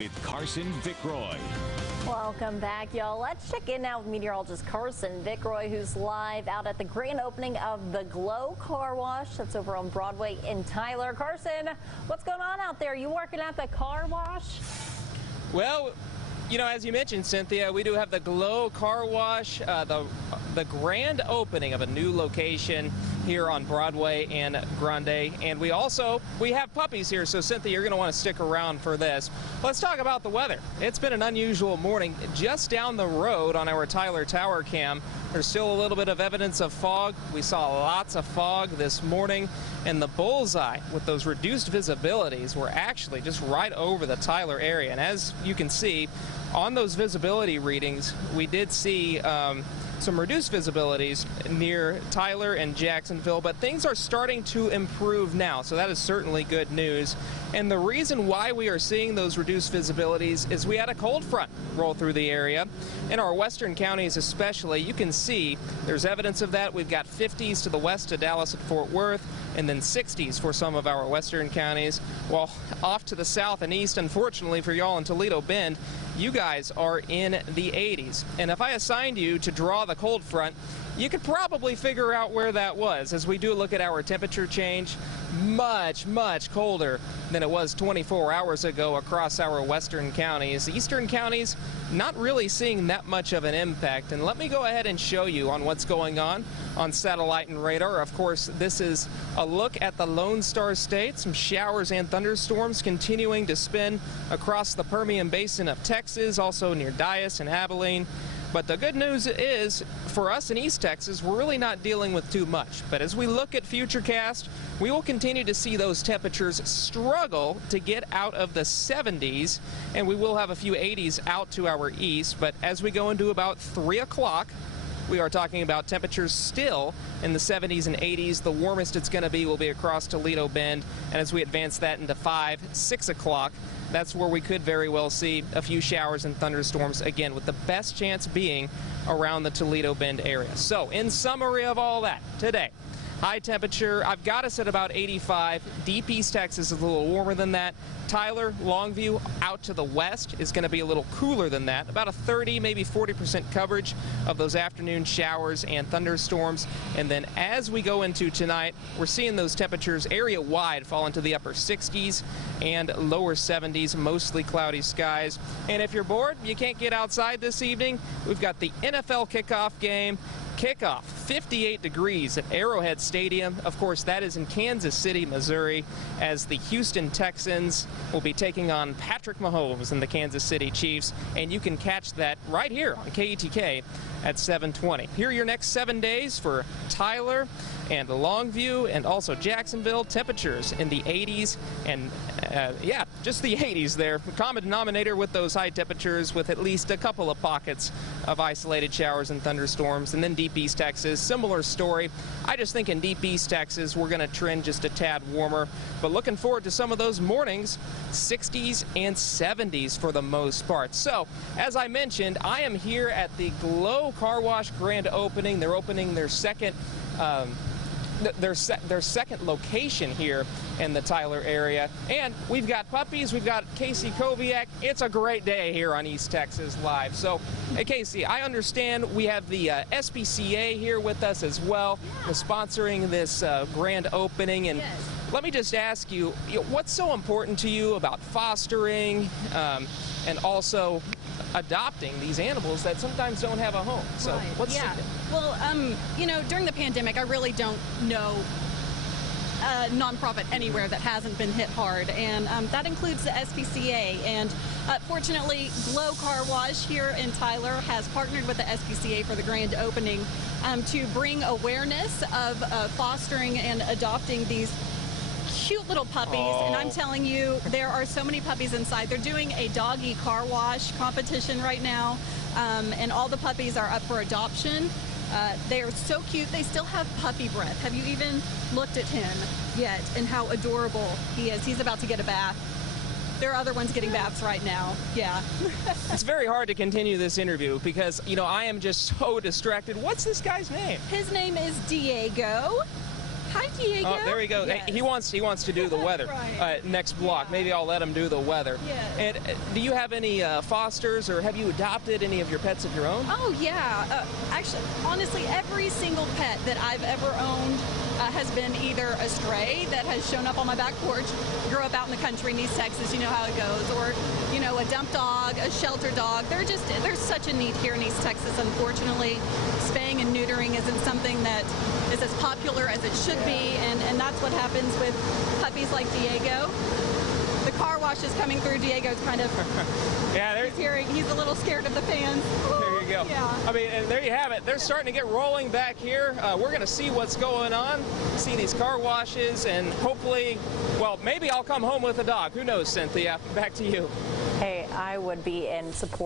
With Carson Vickroy. Welcome back, y'all. Let's check in now with meteorologist Carson Vickroy, who's live out at the grand opening of the Glow Car Wash. That's over on Broadway in Tyler. Carson, what's going on out there? You working at the car wash? Well, you know, as you mentioned, Cynthia, we do have the Glow Car Wash, the grand opening of a new location here on Broadway and Grande. And we have puppies here, so Cynthia, you're going to want to stick around for this. Let's talk about the weather. It's been an unusual morning. Just down the road on our Tyler Tower cam, there's still a little bit of evidence of fog. We saw lots of fog this morning, and the bullseye with those reduced visibilities were actually just right over the Tyler area. And as you can see on those visibility readings, we did see some reduced visibilities near Tyler and Jacksonville, but things are starting to improve now, so that is certainly good news. And the reason why we are seeing those reduced visibilities is we had a cold front roll through the area. In our western counties especially, you can see there's evidence of that. We've got 50s to the west of Dallas and Fort Worth, and then 60s for some of our western counties. While off to the south and east, unfortunately for y'all in Toledo Bend, you guys are in the 80s. And if I assigned you to draw the cold front, you could probably figure out where that was. As we do look at our temperature change, much colder than it was 24 hours ago across our western counties. Eastern counties, not really seeing that much of an impact. And let me go ahead and show you on what's going on satellite and radar. Of course, this is a look at the Lone Star State. Some showers and thunderstorms continuing to spin across the Permian Basin of Texas, also near Dias and Abilene. But the good news is, for us in East Texas, we're really not dealing with too much. But as we look at FUTURECAST, we will continue to see those temperatures struggle to get out of the 70s, and we will have a few 80s out to our east. But as we go into about 3 o'clock, we are talking about temperatures still in the 70s and 80s. The warmest it's going to be will be across Toledo Bend. And as we advance that into 5, 6 o'clock, that's where we could very well see a few showers and thunderstorms, again, with the best chance being around the Toledo Bend area. So, in summary of all that, today, high temperature, I've got us at about 85. Deep East Texas is a little warmer than that. Tyler, Longview, out to the west is going to be a little cooler than that. About a 30, maybe 40% coverage of those afternoon showers and thunderstorms. And then as we go into tonight, we're seeing those temperatures area-wide fall into the upper 60s and lower 70s, mostly cloudy skies. And if you're bored, you can't get outside this evening, we've got the NFL kickoff game. Kickoff, 58 degrees at Arrowhead Stadium. Of course, that is in Kansas City, Missouri, as the Houston Texans will be taking on Patrick Mahomes and the Kansas City Chiefs. And you can catch that right here on KETK at 7:20. Here are your next 7 days for Tyler and Longview and also Jacksonville. Temperatures in the 80s and yeah, just the 80s there. Common denominator with those high temperatures, with at least a couple of pockets of isolated showers and thunderstorms. And then Deep East Texas, similar story. I just think in Deep East Texas we're going to trend just a tad warmer, but looking forward to some of those mornings, 60s and 70s for the most part. So as I mentioned, I am here at the Glow Car Wash grand opening. They're opening their second second location here in the Tyler area. And we've got puppies, we've got Casey Koviak. It's a great day here on East Texas Live. So, hey Casey, I understand we have the SPCA here with us as well, sponsoring this grand opening. And let me just ask you, what's so important to you about fostering and also adopting these animals that sometimes don't have a home? So what's the thing? Well, you know, during the pandemic, I really don't know a nonprofit anywhere that hasn't been hit hard, and that includes the SPCA. And fortunately, Glow Car Wash here in Tyler has partnered with the SPCA for the grand opening to bring awareness of fostering and adopting these cute little puppies. And I'm telling you, there are so many puppies inside. They're doing a doggy car wash competition right now, and all the puppies are up for adoption. They are so cute. They still have puppy breath. Have you even looked at him yet and how adorable he is? He's about to get a bath. There are other ones getting baths right now. Yeah. It's very hard to continue this interview because, you know, I am just so distracted. What's this guy's name? His name is Diego. Hi, Diego. Oh, there we go. Yes. Hey, he wants to do the weather. Right. Next block. Yeah. Maybe I'll let him do the weather. Yes. And do you have any fosters, or have you adopted any of your pets of your own? Oh, yeah. Actually, honestly, every single pet that I've ever owned has been either a stray that has shown up on my back porch. Grew up out in the country in East Texas, you know how it goes, or a dump dog, a shelter dog. There's such a need here in East Texas. Unfortunately, spaying and neutering isn't something that is as popular as it should be, and that's what happens with puppies like Diego. The car wash is coming through. Diego's kind of he's a little scared of the fans. There you go. Yeah. I mean, and there you have it. They're starting to get rolling back here. We're going to see what's going on, see these car washes, and hopefully, well, maybe I'll come home with a dog. Who knows, Cynthia? Back to you. Hey, I would be in support.